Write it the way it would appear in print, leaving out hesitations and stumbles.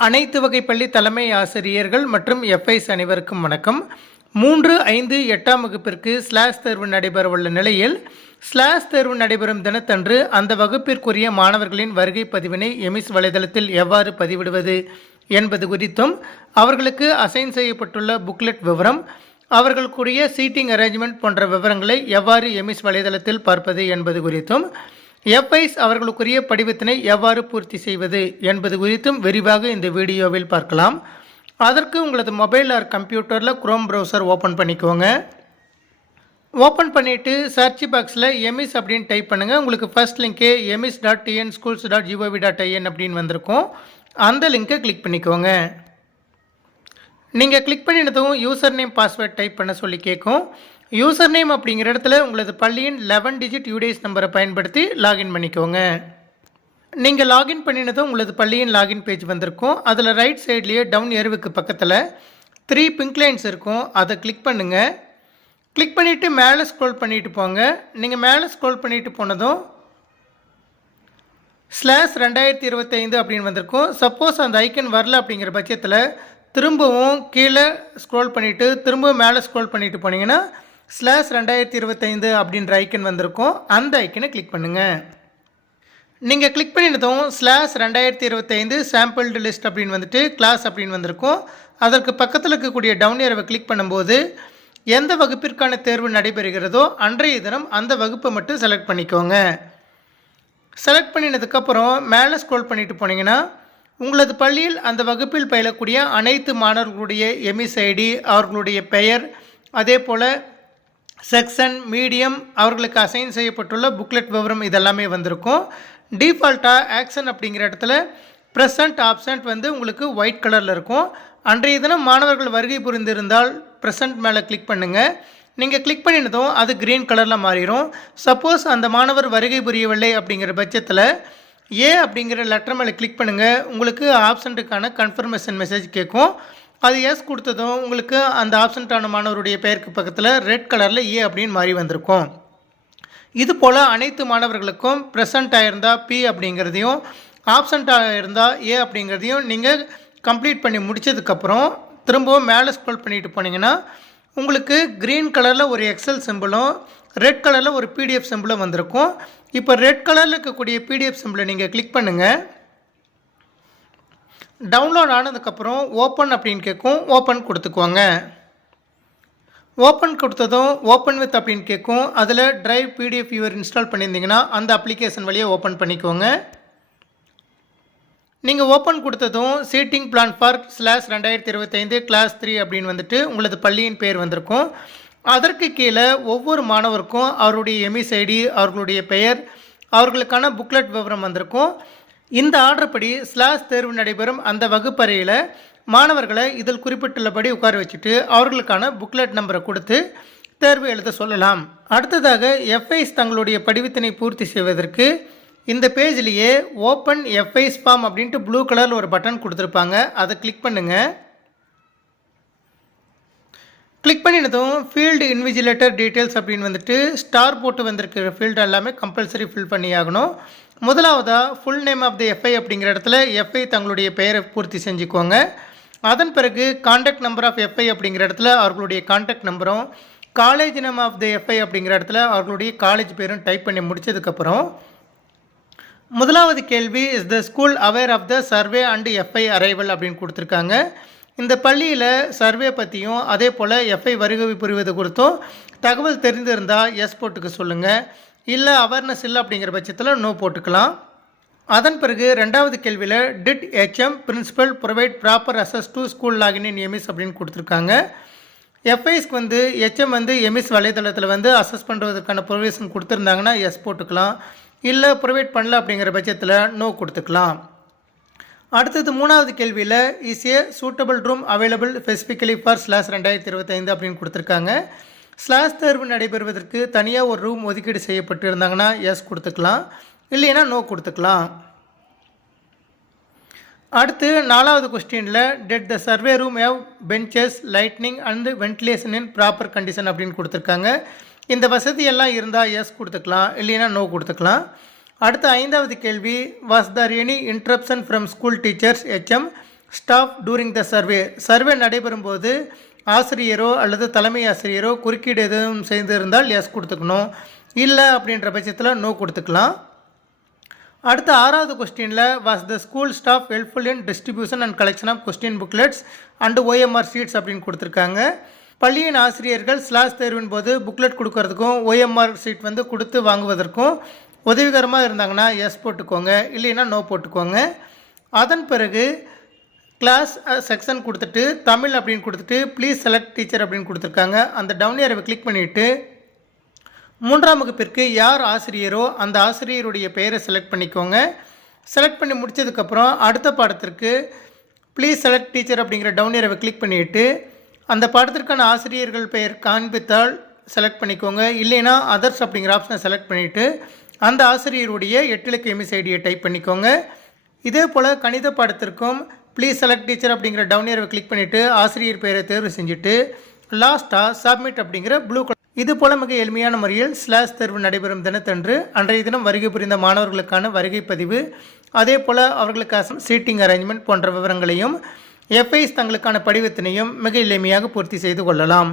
அனைத்து வகை பள்ளி தலைமை ஆசிரியர்கள் மற்றும் எஃப்ஐஸ் அனைவருக்கும் வணக்கம். 3, 5, 8ஆம் வகுப்பிற்கு ஸ்லாஷ் தேர்வு நடைபெறவுள்ள நிலையில் ஸ்லாஷ் தேர்வு நடைபெறும் தினத்தன்று அந்த வகுப்பிற்குரிய மாணவர்களின் வருகை பதிவினை எமிஸ் வலைதளத்தில் எவ்வாறு பதிவிடுவது என்பது குறித்தும், அவர்களுக்கு அசைன் செய்யப்பட்டுள்ள புக்லெட் விவரம், அவர்களுக்குரிய சீட்டிங் அரேஞ்ச்மெண்ட் போன்ற விவரங்களை எவ்வாறு எமிஸ் வலைதளத்தில் பார்ப்பது என்பது குறித்தும், எஃப்ஐஸ் அவர்களுக்குரிய படிவத்தினை எவ்வாறு பூர்த்தி செய்வது என்பது குறித்தும் விரிவாக இந்த வீடியோவில் பார்க்கலாம். அதற்கு உங்களது மொபைல் ஆர் கம்ப்யூட்டரில் குரோம் ப்ரௌசர் ஓப்பன் பண்ணிக்கோங்க. ஓப்பன் பண்ணிவிட்டு சர்ச் பாக்ஸில் எமிஸ் அப்படின்னு டைப் பண்ணுங்கள். உங்களுக்கு ஃபர்ஸ்ட் லிங்க்கே emis.tnschools.gov.in அப்படின்னு வந்திருக்கும். அந்த லிங்க்கை கிளிக் பண்ணிக்கோங்க. நீங்கள் கிளிக் பண்ணினதும் யூசர் நேம் பாஸ்வேர்ட் டைப் பண்ண சொல்லி கேட்கும். யூசர் நேம் அப்படிங்கிற இடத்துல உங்களது பள்ளியின் 11 டிஜிட் யூடிஎஸ் நம்பரை பயன்படுத்தி லாகின் பண்ணிக்கோங்க. நீங்கள் லாகின் பண்ணினதும் உங்களது பள்ளியின் லாகின் பேஜ் வந்திருக்கும். அதில் ரைட் சைட்லேயே டவுன் ஏர்வுக்கு பக்கத்தில் 3 பிங்க் லைன்ஸ் இருக்கும். அதை கிளிக் பண்ணுங்கள். கிளிக் பண்ணிவிட்டு மேலே ஸ்க்ரோல் பண்ணிட்டு போங்க. நீங்கள் மேலே ஸ்க்ரோல் பண்ணிட்டு போனதும் /2025 அப்படின்னு வந்திருக்கும். சப்போஸ் அந்த ஐக்கன் வரல அப்படிங்கிற பட்சத்தில் திரும்பவும் கீழே ஸ்க்ரோல் பண்ணிவிட்டு திரும்பவும் மேலே ஸ்க்ரோல் பண்ணிட்டு போனீங்கன்னா /2025 அப்படின்ற ஐக்கன் வந்திருக்கும். அந்த ஐக்கனை கிளிக் பண்ணுங்கள். நீங்கள் கிளிக் பண்ணினதும் /2025 சாம்பிள்டு லிஸ்ட் அப்படின்னு வந்துட்டு கிளாஸ் அப்படின்னு வந்திருக்கும். அதற்கு பக்கத்தில் இருக்கக்கூடிய டவுன் ஏரோவை கிளிக் பண்ணும்போது எந்த வகுப்பிற்கான தேர்வு நடைபெறுகிறதோ அன்றைய தினம் அந்த வகுப்பை மட்டும் செலக்ட் பண்ணிக்கோங்க. செலக்ட் பண்ணினதுக்கப்புறம் மேலே ஸ்க்ரோல் பண்ணிட்டு போனீங்கன்னா உங்களது பள்ளியில் அந்த வகுப்பில் பயிலக்கூடிய அனைத்து மாணவர்களுடைய எமிஸ் ஐடி, அவர்களுடைய பெயர், அதே போல் செக்ஷன், மீடியம், அவர்களுக்கு அசைன் செய்யப்பட்டுள்ள புக்லெட் விவரம் இதெல்லாமே வந்திருக்கும். டிஃபால்ட்டாக ஆக்ஷன் அப்படிங்கிற இடத்துல ப்ரெசன்ட் ஆப்சண்ட் வந்து உங்களுக்கு ஒயிட் கலரில் இருக்கும். அன்றைய தினம் மாணவர்கள் வருகை புரிந்திருந்தால் ப்ரெசன்ட் மேலே கிளிக் பண்ணுங்கள். நீங்கள் கிளிக் பண்ணினதும் அது க்ரீன் கலரில் மாறிடும். சப்போஸ் அந்த மாணவர் வருகை புரியவில்லை அப்படிங்கிற பட்சத்தில் ஏ அப்படிங்கிற லெட்டர் மேலே கிளிக் பண்ணுங்கள். உங்களுக்கு ஆப்சண்ட்டுக்கான கன்ஃபர்மேஷன் மெசேஜ் கேட்கும். அது எஸ் கொடுத்ததும் உங்களுக்கு அந்த ஆப்சண்ட்டான மாணவருடைய பெயருக்கு பக்கத்தில் ரெட் கலரில் ஏ அப்படின்னு மாறி வந்திருக்கும். இது போல் அனைத்து மாணவர்களுக்கும் ப்ரெசண்ட் ஆகிருந்தால் பி அப்படிங்கிறதையும், ஆப்சண்ட் ஆகிருந்தால் ஏ அப்படிங்கிறதையும் நீங்கள் கம்ப்ளீட் பண்ணி முடித்ததுக்கப்புறம் திரும்பவும் மேலே ஸ்க்ரோல் பண்ணிட்டு போனீங்கன்னா உங்களுக்கு க்ரீன் கலரில் ஒரு எக்ஸல் சிம்பிளும் ரெட் கலரில் ஒரு பிடிஎஃப் சிம்பிளும் வந்திருக்கும். இப்போ ரெட் கலரில் இருக்கக்கூடிய பிடிஎஃப் சிம்பிளை நீங்கள் கிளிக் பண்ணுங்கள். டவுன்லோட் ஆனதுக்கப்புறம் ஓப்பன் அப்படின்னு கேட்கும். ஓப்பன் கொடுத்துக்குவாங்க. ஓப்பன் கொடுத்ததும் ஓப்பன் வித் அப்படின்னு கேட்கும். அதில் ட்ரைவ் பிடிஎஃப் வியூவர் இன்ஸ்டால் பண்ணியிருந்தீங்கன்னா அந்த அப்ளிகேஷன் வழியாக ஓப்பன் பண்ணிக்கோங்க. நீங்கள் ஓப்பன் கொடுத்ததும் சீட்டிங் பிளான் ஃபார் /2025 கிளாஸ் 3 அப்படின்னு வந்துட்டு உங்களது பள்ளியின் பேர் வந்திருக்கும். அதற்கு கீழே ஒவ்வொரு மாணவருக்கும் அவருடைய எமிஸ் ஐடி, அவர்களுடைய பெயர், அவர்களுக்கான புக்லெட் விவரம் வந்திருக்கும். இந்த ஆர்டர் படி ஸ்லாஷ் தேர்வு நடைபெறும் அந்த வகுப்பறையில் மாணவர்களை இதில் குறிப்பிட்டுள்ளபடி உட்கார வச்சுட்டு அவர்களுக்கான புக்லெட் நம்பரை கொடுத்து தேர்வு எழுத சொல்லலாம். அடுத்ததாக எஃப்ஐஸ் தங்களுடைய படிவத்தினை பூர்த்தி செய்வதற்கு இந்த பேஜ்லேயே ஓப்பன் எஃப்ஐஸ் ஃபார்ம் அப்படின்ட்டு ப்ளூ கலரில் ஒரு பட்டன் கொடுத்துருப்பாங்க. அதை கிளிக் பண்ணுங்கள். கிளிக் பண்ணினதும் ஃபீல்டு இன்விஜிலேட்டர் டீட்டெயில்ஸ் அப்படின்னு வந்துட்டு ஸ்டார் போட்டு வந்திருக்கிற ஃபீல்டு எல்லாமே கம்பல்சரி ஃபில் பண்ணி ஆகணும். முதலாவதாக full name of the FI அப்படிங்கிற இடத்துல எஃப்ஐ தங்களுடைய பெயரை பூர்த்தி செஞ்சுக்கோங்க. அதன் பிறகு கான்டாக்ட் நம்பர் ஆஃப் எஃப்ஐ அப்படிங்கிற இடத்துல அவர்களுடைய கான்டாக்ட் நம்பரும், college name of the FI அப்படிங்கிற இடத்துல அவர்களுடைய காலேஜ் பேரும் டைப் பண்ணி முடித்ததுக்கப்புறம் முதலாவது கேள்வி is the school aware of the survey and FI arrival அப்படின்னு கொடுத்துருக்காங்க. இந்த பள்ளியில் சர்வே பற்றியும் அதே போல் எஃப்ஐ வருகை புரிவது குறித்தும் தகவல் தெரிந்திருந்தால் எஸ் போட்டுக்க சொல்லுங்கள். இல்லை அவேர்னஸ் இல்லை அப்படிங்கிற பட்சத்தில் நோ போட்டுக்கலாம். அதன் பிறகு ரெண்டாவது கேள்வியில் did HM principal provide proper access to school login in EMIS அப்படின்னு கொடுத்துருக்காங்க. எஃப்ஐஸ்க்கு வந்து ஹெச்எம் வந்து எமிஸ் வலைதளத்தில் வந்து அசஸ் பண்ணுறதுக்கான ப்ரொவிஷன் கொடுத்துருந்தாங்கன்னா எஸ் போட்டுக்கலாம். இல்லை ப்ரொவைட் பண்ணல அப்படிங்கிற பட்சத்தில் நோ கொடுத்துக்கலாம். அடுத்தது மூணாவது கேள்வியில் is a suitable room available specifically for /2025 அப்படின்னு கொடுத்துருக்காங்க. ஸ்லாஷ் தேர்வு நடைபெறுவதற்கு தனியாக ஒரு ரூம் ஒதுக்கீடு செய்யப்பட்டு இருந்தாங்கன்னா எஸ் கொடுத்துக்கலாம். இல்லைன்னா நோ கொடுத்துக்கலாம். அடுத்து நாலாவது கொஸ்டினில் did the survey room have benches, lightning and ventilation in proper condition அப்படின்னு கொடுத்துருக்காங்க. இந்த வசதியெல்லாம் இருந்தால் எஸ் கொடுத்துக்கலாம். இல்லைன்னா நோ கொடுத்துக்கலாம். அடுத்த ஐந்தாவது கேள்வி, was Dhar any interruption from school teachers HM staff during the survey நடைபெறும் போது ஆசிரியரோ அல்லது தலைமை ஆசிரியரோ குறுக்கீடு எதுவும் செய்திருந்தால் எஸ் கொடுத்துக்கணும், இல்லை அப்படின்ற பட்சத்தில் நோ கொடுத்துக்கலாம். அடுத்த 6வது கொஸ்டினில் was the school staff helpful in distribution and collection of question booklets and OMR sheets அப்படின்னு கொடுத்துருக்காங்க. பள்ளியின் ஆசிரியர்கள் ஸ்லாஷ் தேர்வின் போது புக்லெட் கொடுக்கறதுக்கும் ஓஎம்ஆர் ஷீட் வந்து கொடுத்து வாங்குவதற்கும் உதவிகரமாக இருந்தாங்கன்னா எஸ் போட்டுக்கோங்க, இல்லைன்னா நோ போட்டுக்கோங்க. அதன் பிறகு கிளாஸ் செக்ஷன் கொடுத்துட்டு தமிழ் அப்படின்னு கொடுத்துட்டு ப்ளீஸ் செலக்ட் டீச்சர் அப்படின்னு கொடுத்துருக்காங்க. அந்த டவுன் ஏரோவை கிளிக் பண்ணிவிட்டு 3ஆம் வகுப்பிற்கு யார் ஆசிரியரோ அந்த ஆசிரியருடைய பெயரை செலக்ட் பண்ணிக்கோங்க. செலக்ட் பண்ணி முடித்ததுக்கப்புறம் அடுத்த பாடத்திற்கு ப்ளீஸ் செலக்ட் டீச்சர் அப்படிங்கிற டவுன் ஏரோவை கிளிக் பண்ணிவிட்டு அந்த பாடத்திற்கான ஆசிரியர்கள் பெயர் காண்பித்தால் செலக்ட் பண்ணிக்கோங்க, இல்லைன்னா அதர்ஸ் அப்படிங்கிற ஆப்ஷனை செலக்ட் பண்ணிவிட்டு அந்த ஆசிரியருடைய 8 இலக்க எம்எஸ் ஐடியை டைப் பண்ணிக்கோங்க. இதே போல் கணித பாடத்திற்கும் ப்ளீஸ் செலக்ட் டீச்சர் அப்படிங்கிற டவுன் ஏரோவை கிளிக் பண்ணிவிட்டு ஆசிரியர் பெயரை தேர்வு செஞ்சுட்டு லாஸ்ட்டாக சப்மிட் அப்படிங்கிற ப்ளூ கலர். இது போல் மிக எளிமையான முறையில் ஸ்லாஷ் தேர்வு நடைபெறும் தினத்தன்று அன்றைய தினம் வருகை புரிந்த மாணவர்களுக்கான வருகை பதிவு, அதே போல் அவர்களுக்கான சீட்டிங் அரேஞ்ச்மெண்ட் போன்ற விவரங்களையும் எஃப்ஐஸ் தங்களுக்கான படிவத்தினையும் மிக எளிமையாக பூர்த்தி செய்து கொள்ளலாம்.